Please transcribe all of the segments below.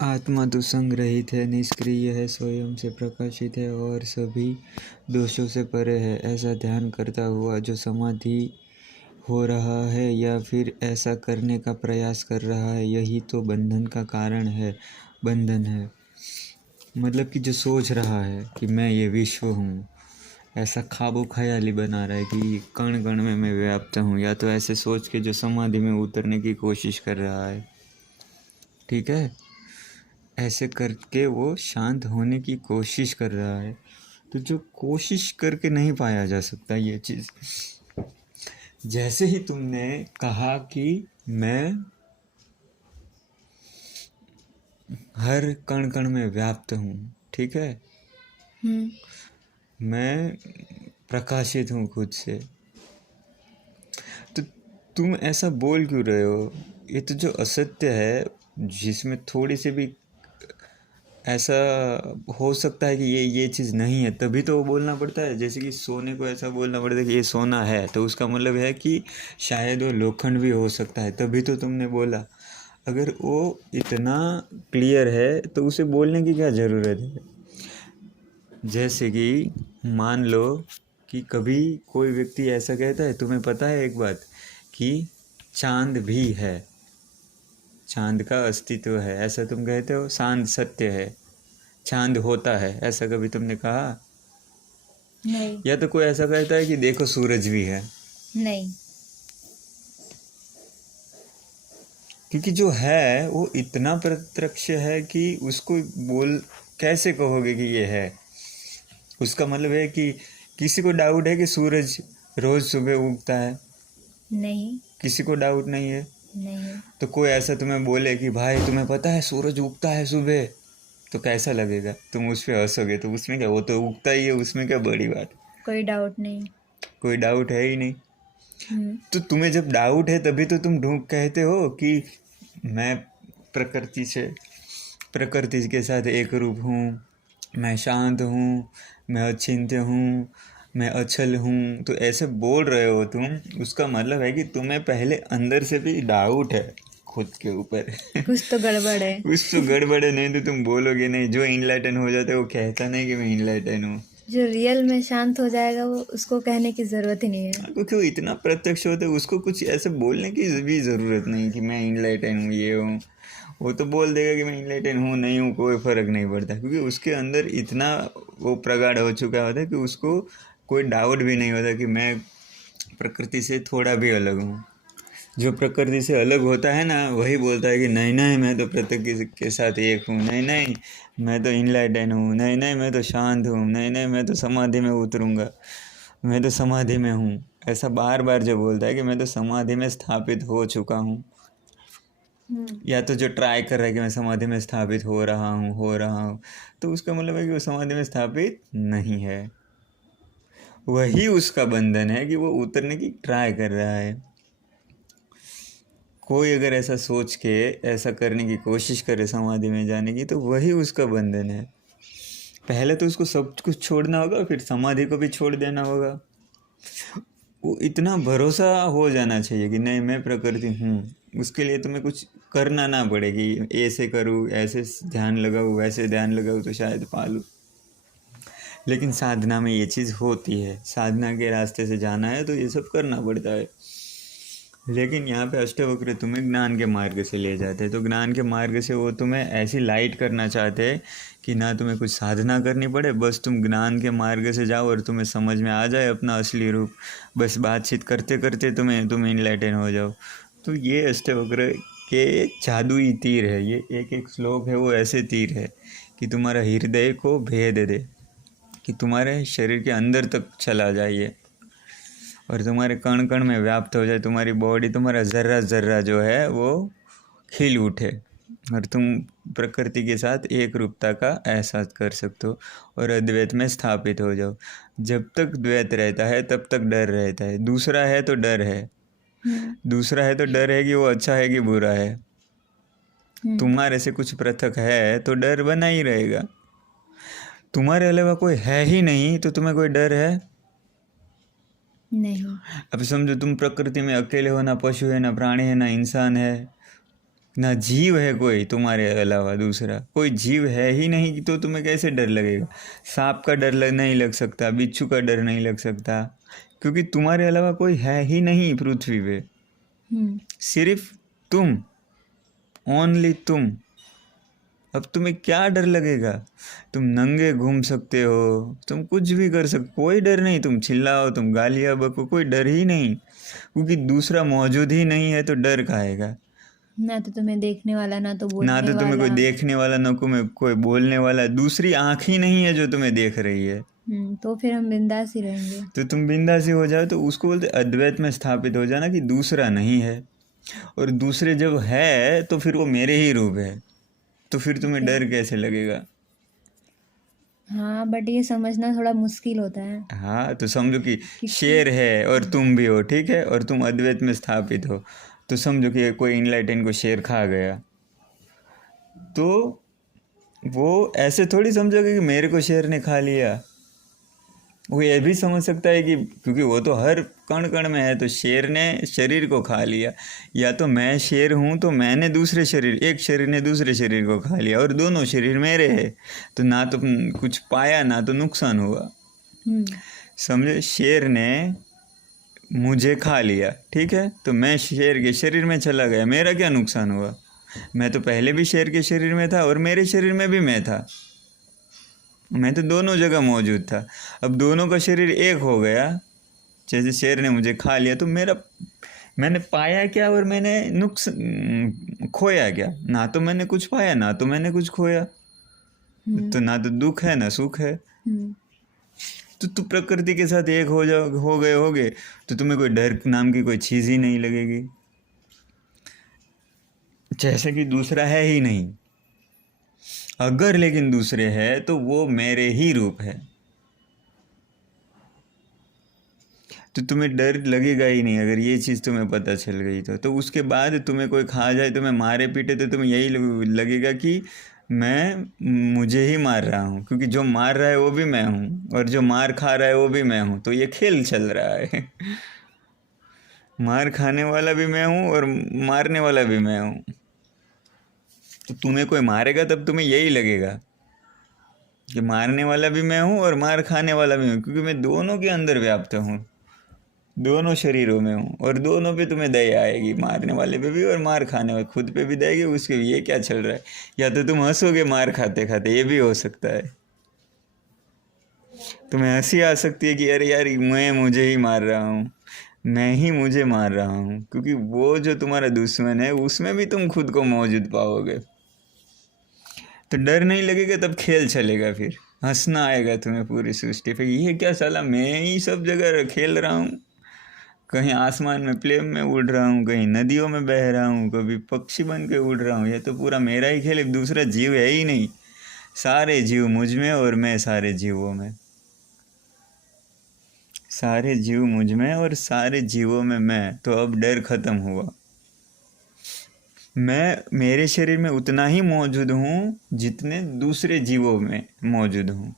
आत्मा तो संग रहित है, निष्क्रिय है, स्वयं से प्रकाशित है और सभी दोषों से परे है। ऐसा ध्यान करता हुआ जो समाधि हो रहा है या फिर ऐसा करने का प्रयास कर रहा है, यही तो बंधन का कारण है। बंधन है मतलब कि जो सोच रहा है कि मैं ये विश्व हूँ, ऐसा ख्वाबो ख्याली बना रहा है कि कण कण में मैं व्याप्त हूँ, या तो ऐसे सोच के जो समाधि में उतरने की कोशिश कर रहा है, ठीक है, ऐसे करके वो शांत होने की कोशिश कर रहा है। तो जो कोशिश करके नहीं पाया जा सकता ये चीज़, जैसे ही तुमने कहा कि मैं हर कण कण में व्याप्त हूँ, ठीक है, मैं प्रकाशित हूँ खुद से, तो तुम ऐसा बोल क्यों रहे हो? ये तो जो असत्य है, जिसमें थोड़ी सी भी ऐसा हो सकता है कि ये चीज़ नहीं है, तभी तो वो बोलना पड़ता है। जैसे कि सोने को ऐसा बोलना पड़ता है कि ये सोना है, तो उसका मतलब है कि शायद वो लोखंड भी हो सकता है, तभी तो तुमने बोला। अगर वो इतना क्लियर है तो उसे बोलने की क्या ज़रूरत है? जैसे कि मान लो कि कभी कोई व्यक्ति ऐसा कहता है, तुम्हें पता है एक बात, कि चांद भी है, चांद का अस्तित्व है, ऐसा तुम कहते हो, चांद सत्य है, चांद होता है, ऐसा कभी तुमने कहा? नहीं। या तो कोई ऐसा कहता है कि देखो सूरज भी है, नहीं। क्योंकि जो है वो इतना प्रत्यक्ष है कि उसको बोल कैसे कहोगे कि ये है? उसका मतलब है कि किसी को डाउट है कि सूरज रोज सुबह उगता है? नहीं। किसी को डाउट नहीं है। नहीं। तो कोई ऐसा तुम्हें बोले कि भाई तुम्हें पता है सूरज उगता है सुबह, तो कैसा लगेगा? तुम उस पर हंसोगे, तो उसमें क्या, वो तो उगता ही है, उसमें क्या बड़ी बात? कोई डाउट नहीं। कोई डाउट है ही नहीं। हम्म। तो तुम्हें जब डाउट है तभी तो तुम ढूंढ कहते हो कि मैं प्रकृति से, प्रकृति के साथ एक रूप हूँ, मैं शांत हूँ, मैं अचिंत्य हूँ, मैं अचल हूँ। तो ऐसे बोल रहे हो तुम, उसका मतलब है कि तुम्हें पहले अंदर से भी डाउट है खुद के ऊपर। कुछ तो गड़बड़ है। कुछ तो गड़बड़ है, नहीं तो तुम बोलोगे नहीं। जो इनलाइटन हो जाता है वो कहता नहीं कि मैं इनलाइटन हूँ। जो रियल में शांत हो जाएगा वो उसको कहने की ज़रूरत ही नहीं है। क्योंकि वो इतना प्रत्यक्ष होता है, उसको कुछ ऐसे बोलने की भी ज़रूरत नहीं कि मैं इनलाइटन हूँ, ये हूँ। वो तो बोल देगा कि मैं इनलाइटन हूँ, नहीं हूँ, कोई फ़र्क नहीं पड़ता, क्योंकि उसके अंदर इतना वो प्रगाढ़ हो चुका होता है कि उसको कोई डाउट भी नहीं होता कि मैं प्रकृति से थोड़ा भी अलग हूँ। जो प्रकृति से अलग होता है ना, वही बोलता है कि नहीं नहीं मैं तो प्रकृति के साथ एक हूँ, नहीं नहीं मैं तो इनलाइटन हूँ, नहीं नहीं मैं तो शांत हूँ, नहीं नहीं मैं तो समाधि में उतरूँगा, मैं तो समाधि में हूँ। ऐसा बार बार जो बोलता है कि मैं तो समाधि में स्थापित हो चुका हूँ, या तो जो ट्राई कर रहा है कि मैं समाधि में स्थापित हो रहा हूँ, हो रहा हूँ, तो उसका मतलब है कि वो समाधि में स्थापित नहीं है। वही उसका बंधन है कि वो उतरने की ट्राई कर रहा है। कोई अगर ऐसा सोच के ऐसा करने की कोशिश करे समाधि में जाने की, तो वही उसका बंधन है। पहले तो उसको सब कुछ छोड़ना होगा, फिर समाधि को भी छोड़ देना होगा। वो इतना भरोसा हो जाना चाहिए कि नहीं मैं प्रकृति हूँ। उसके लिए तुम्हें कुछ करना ना पड़े कि ऐसे करूँ, ऐसे ध्यान लगाऊँ, वैसे ध्यान लगाऊँ तो शायद पालूँ। लेकिन साधना में ये चीज़ होती है, साधना के रास्ते से जाना है तो ये सब करना पड़ता है। लेकिन यहाँ पे अष्टवक्र तुम्हें ज्ञान के मार्ग से ले जाते हैं, तो ज्ञान के मार्ग से वो तुम्हें ऐसी लाइट करना चाहते हैं कि ना तुम्हें कुछ साधना करनी पड़े, बस तुम ज्ञान के मार्ग से जाओ और तुम्हें समझ में आ जाए अपना असली रूप। बस बातचीत करते करते तुम इनलाइटन हो जाओ। तो ये अष्टवक्र के जादुई तीर है, ये एक एक श्लोक है वो ऐसे तीर है कि तुम्हारा हृदय को भेद दे, कि तुम्हारे शरीर के अंदर तक चला जाए और तुम्हारे कण कण में व्याप्त हो जाए, तुम्हारी बॉडी, तुम्हारा ज़र्रा ज़र्रा जो है वो खिल उठे और तुम प्रकृति के साथ एक रूपता का एहसास कर सकते हो और अद्वैत में स्थापित हो जाओ। जब तक द्वैत रहता है तब तक डर रहता है। दूसरा है तो डर है, दूसरा है तो डर है कि वो अच्छा है कि बुरा है। तुम्हारे से कुछ पृथक है तो डर बना ही रहेगा। तुम्हारे अलावा कोई है ही नहीं तो तुम्हें कोई डर है? नहीं। अब समझो तुम प्रकृति में अकेले हो, ना पशु है, ना प्राणी है, ना इंसान है, ना जीव है कोई तुम्हारे अलावा दूसरा, कोई जीव है ही नहीं कि तो तुम्हें कैसे डर लगेगा। सांप का डर नहीं लग सकता, बिच्छू का डर नहीं लग सकता, क्योंकि तुम्हारे अलावा कोई है ही नहीं पृथ्वी पे। सिर्फ तुम, ओनली तुम। अब तुम्हें क्या डर लगेगा? तुम नंगे घूम सकते हो, तुम कुछ भी कर सकते, कोई डर नहीं। तुम चिल्लाओ, तुम गालियाँ बको, कोई डर ही नहीं, क्योंकि दूसरा मौजूद ही नहीं है, तो डर काहेगा। ना तो तुम्हें देखने वाला, ना तो बोलने ना तो तुम्हें कोई वाला। देखने वाला, ना कोई बोलने वाला, दूसरी आँख ही नहीं है जो तुम्हें देख रही है। तो फिर हम बिंदास ही रहेंगे। तो तुम बिंदास ही हो जाओ, तो उसको बोलते अद्वैत में स्थापित हो जाना, कि दूसरा नहीं है। और दूसरे जब है तो फिर वो मेरे ही रूप है, तो फिर तुम्हें डर कैसे लगेगा? हाँ, बट ये समझना थोड़ा मुश्किल होता है। हाँ, तो समझो कि शेर है और तुम भी हो, ठीक है, और तुम अद्वैत में स्थापित हो। तो समझो कि कोई इनलाइटन को शेर खा गया, तो वो ऐसे थोड़ी समझोगे कि मेरे को शेर ने खा लिया। वो ये भी समझ सकता है कि क्योंकि वो तो हर कण कण में है, तो शेर ने शरीर को खा लिया, या तो मैं शेर हूँ तो मैंने दूसरे शरीर, एक शरीर ने दूसरे शरीर को खा लिया, और दोनों शरीर मेरे हैं, तो ना तो कुछ पाया ना तो नुकसान हुआ। समझे, शेर ने मुझे खा लिया, ठीक है, तो मैं शेर के शरीर में चला गया, मेरा क्या नुकसान हुआ? मैं तो पहले भी शेर के शरीर में था और मेरे शरीर में भी मैं था, मैं तो दोनों जगह मौजूद था। अब दोनों का शरीर एक हो गया, जैसे शेर ने मुझे खा लिया, तो मैंने पाया क्या और मैंने खोया क्या? ना तो मैंने कुछ पाया ना तो मैंने कुछ खोया, तो ना तो दुख है ना सुख है। तो तू प्रकृति के साथ एक हो गए तो तुम्हें कोई डर नाम की कोई चीज़ ही नहीं लगेगी, जैसे कि दूसरा है ही नहीं। अगर लेकिन दूसरे है तो वो मेरे ही रूप है, तो तुम्हें डर लगेगा ही नहीं। अगर ये चीज़ तुम्हें पता चल गई तो उसके बाद तुम्हें कोई खा जाए, तुम्हें मारे पीटे, तो तुम्हें यही लगेगा कि मुझे ही मार रहा हूँ, क्योंकि जो मार रहा है वो भी मैं हूँ और जो मार खा रहा है वो भी मैं हूँ, तो ये खेल चल रहा है। मार खाने वाला भी मैं हूँ और मारने वाला भी मैं हूँ। तो तुम्हें कोई मारेगा तब तुम्हें यही लगेगा कि मारने वाला भी मैं हूँ और मार खाने वाला भी हूँ, क्योंकि मैं दोनों के अंदर व्याप्त हूँ, दोनों शरीरों में हूँ, और दोनों पे तुम्हें दया आएगी, मारने वाले पे भी और मार खाने वाले, खुद पे भी दया, उसके भी। ये क्या चल रहा है? या तो तुम हंसोगे मार खाते खाते, ये भी हो सकता है। तुम्हें हंसी आ सकती है कि अरे यार मैं मुझे ही मार रहा हूँ, मैं ही मुझे मार रहा हूँ, क्योंकि वो जो तुम्हारा दुश्मन है उसमें भी तुम खुद को मौजूद पाओगे। तो डर नहीं लगेगा, तब खेल चलेगा, फिर हंसना आएगा तुम्हें पूरी सृष्टि पे। ये क्या साला, मैं ही सब जगह खेल रहा हूँ, कहीं आसमान में प्लेन में उड़ रहा हूँ, कहीं नदियों में बह रहा हूँ, कभी पक्षी बन के उड़ रहा हूँ, ये तो पूरा मेरा ही खेल है, दूसरा जीव है ही नहीं। सारे जीव मुझ में और मैं सारे जीवों में, सारे जीव मुझ में और सारे जीवों में मैं। तो अब डर खत्म हुआ। मैं मेरे शरीर में उतना ही मौजूद हूँ जितने दूसरे जीवों में मौजूद हूँ।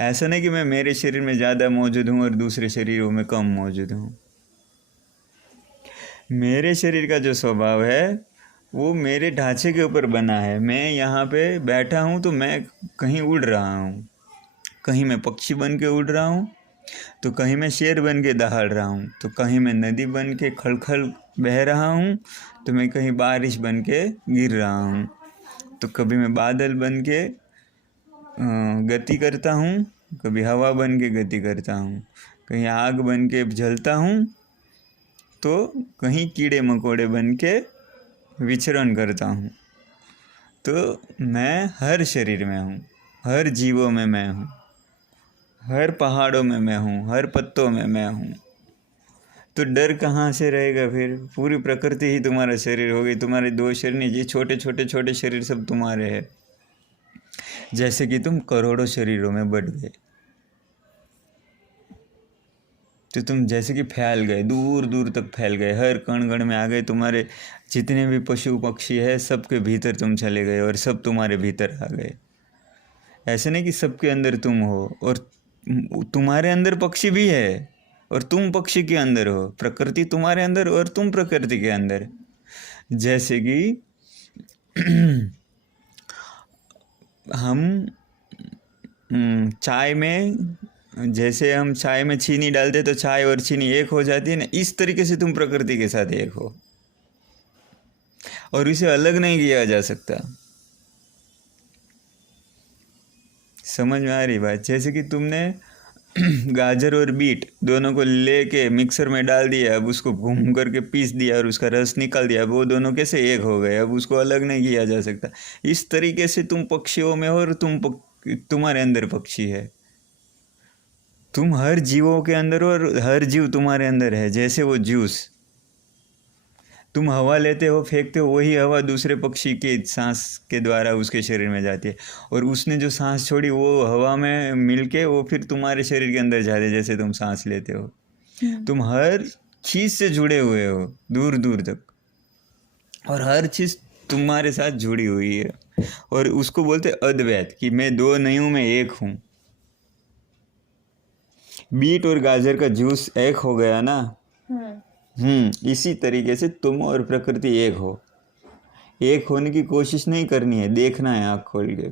ऐसा नहीं कि मैं मेरे शरीर में ज़्यादा मौजूद हूँ और दूसरे शरीरों में कम मौजूद हूँ। मेरे शरीर का जो स्वभाव है वो मेरे ढांचे के ऊपर बना है। मैं यहाँ पे बैठा हूँ तो मैं कहीं उड़ रहा हूँ, कहीं मैं पक्षी बन के उड़ रहा हूँ, तो कहीं मैं शेर बन के दहाड़ रहा हूँ, तो कहीं मैं नदी बन के खलखल बह रहा हूँ, तो मैं कहीं बारिश बन के गिर रहा हूँ, तो कभी मैं बादल बन के गति करता हूँ, कभी हवा बन के गति करता हूँ, कहीं आग बन के जलता हूँ, तो कहीं कीड़े मकोड़े बन के विचरण करता हूँ। तो मैं हर शरीर में हूँ, हर जीवों में मैं हूँ, हर पहाड़ों में मैं हूँ, हर पत्तों में मैं हूँ। तो डर कहाँ से रहेगा फिर? पूरी प्रकृति ही तुम्हारा शरीर हो गई। तुम्हारे दो शरीर नहीं, ये छोटे छोटे शरीर सब तुम्हारे हैं। जैसे कि तुम करोड़ों शरीरों में बट गए, तो तुम जैसे कि फैल गए, दूर दूर तक फैल गए, हर कण कण में आ गए। तुम्हारे जितने भी पशु पक्षी है सबके भीतर तुम चले गए और सब तुम्हारे भीतर आ गए। ऐसे नहीं कि सबके अंदर तुम हो और तुम्हारे अंदर पक्षी भी है और तुम पक्षी के अंदर हो, प्रकृति तुम्हारे अंदर और तुम प्रकृति के अंदर। जैसे कि हम चाय में, जैसे हम चाय में चीनी डालते तो चाय और चीनी एक हो जाती है ना, इस तरीके से तुम प्रकृति के साथ एक हो और इसे अलग नहीं किया जा सकता। समझ में आ रही बात? जैसे कि तुमने गाजर और बीट दोनों को लेके मिक्सर में डाल दिया, अब उसको घूम करके पीस दिया और उसका रस निकाल दिया, अब वो दोनों कैसे एक हो गए, अब उसको अलग नहीं किया जा सकता। इस तरीके से तुम पक्षियों में हो और तुम्हारे अंदर पक्षी है। तुम हर जीवों के अंदर हो और हर जीव तुम्हारे अंदर है। जैसे वो जूस तुम हवा लेते हो, फेंकते हो, वही हवा दूसरे पक्षी के सांस के द्वारा उसके शरीर में जाती है और उसने जो सांस छोड़ी वो हवा में मिलके वो फिर तुम्हारे शरीर के अंदर जाते है, जैसे तुम सांस लेते हो। तुम हर चीज़ से जुड़े हुए हो दूर दूर तक, और हर चीज़ तुम्हारे साथ जुड़ी हुई है। और उसको बोलते अद्वैत, कि मैं दो नहीं हूँ, मैं एक हूँ। बीट और गाजर का जूस एक हो गया ना। इसी तरीके से तुम और प्रकृति एक हो। एक होने की कोशिश नहीं करनी है, देखना है आँख खोल के,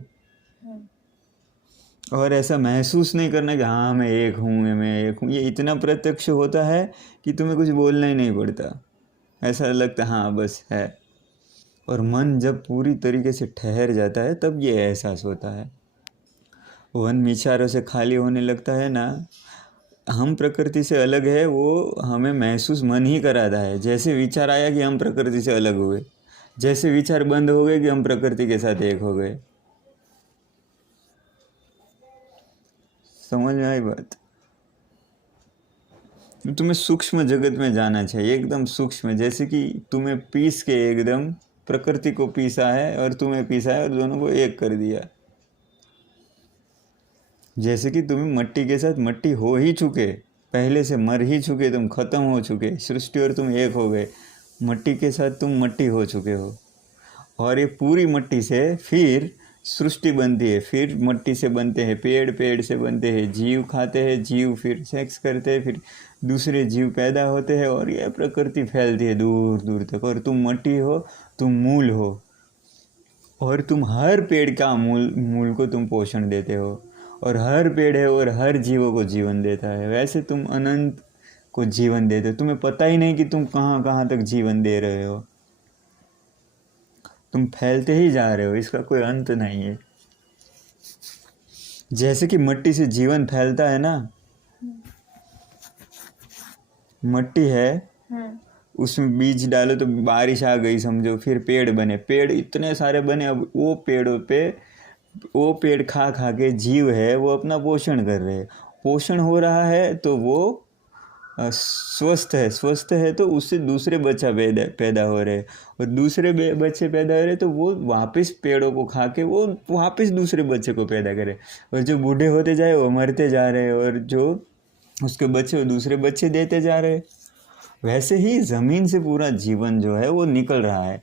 और ऐसा महसूस नहीं करना कि हाँ मैं एक हूँ, मैं एक हूँ। ये इतना प्रत्यक्ष होता है कि तुम्हें कुछ बोलना ही नहीं पड़ता, ऐसा लगता है हाँ बस है। और मन जब पूरी तरीके से ठहर जाता है तब ये एहसास होता है। मन विचारों से खाली होने लगता है ना, हम प्रकृति से अलग है, वो हमें महसूस मन ही कराता है। जैसे विचार आया कि हम प्रकृति से अलग हुए, जैसे विचार बंद हो गए कि हम प्रकृति के साथ एक हो गए। समझ में आई बात? तुम्हें सूक्ष्म जगत में जाना चाहिए, एकदम सूक्ष्म। जैसे कि तुम्हें पीस के एकदम प्रकृति को पीसा है और तुम्हें पीसा है और दोनों को एक कर दिया। जैसे कि तुम्हें मट्टी के साथ मट्टी हो ही चुके, पहले से मर ही चुके, तुम खत्म हो चुके, सृष्टि और तुम एक हो गए। मट्टी के साथ तुम मट्टी हो चुके हो, और ये पूरी मट्टी से फिर सृष्टि बनती है, फिर मट्टी से बनते हैं पेड़, पेड़ से बनते हैं जीव, खाते हैं जीव, फिर सेक्स करते हैं, फिर दूसरे जीव पैदा होते हैं, और यह प्रकृति फैलती है दूर दूर तक। और तुम मट्टी हो, तुम मूल हो, और तुम हर पेड़ का मूल को तुम पोषण देते हो, और हर पेड़ है और हर जीवों को जीवन देता है। वैसे तुम अनंत को जीवन देते हो, तुम्हें पता ही नहीं कि तुम कहाँ कहाँ तक जीवन दे रहे हो। तुम फैलते ही जा रहे हो, इसका कोई अंत नहीं है। जैसे कि मट्टी से जीवन फैलता है ना, मट्टी है, उसमें बीज डालो तो बारिश आ गई समझो, फिर पेड़ बने, पेड़ इतने सारे बने। अब वो पेड़ों पे वो पेड़ खा खा के जीव है वो अपना पोषण कर रहे हैं, पोषण हो रहा है तो वो स्वस्थ है तो उससे दूसरे बच्चा पैदा हो रहे, और दूसरे बच्चे पैदा हो रहे तो वो वापस पेड़ों को खा के वो वापस दूसरे बच्चे को पैदा करे, और जो बूढ़े होते जाए वो मरते जा रहे, और जो उसके बच्चे वो दूसरे बच्चे देते जा रहे। वैसे ही ज़मीन से पूरा जीवन जो है वो निकल रहा है,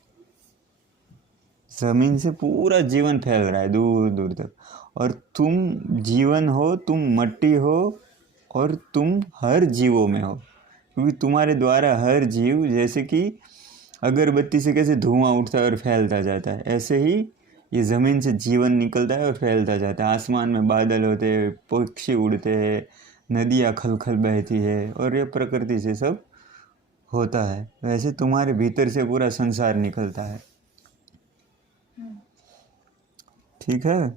ज़मीन से पूरा जीवन फैल रहा है दूर दूर तक। और तुम जीवन हो, तुम मट्टी हो, और तुम हर जीवों में हो, क्योंकि तुम्हारे द्वारा हर जीव, जैसे कि अगरबत्ती से कैसे धुआं उठता है और फैलता जाता है, ऐसे ही ये ज़मीन से जीवन निकलता है और फैलता जाता है। आसमान में बादल होते हैं, पक्षी उड़ते हैं, नदियाँ खलखल बहती है, और ये प्रकृति से सब होता है। वैसे तुम्हारे भीतर से पूरा संसार निकलता है। ठीक है।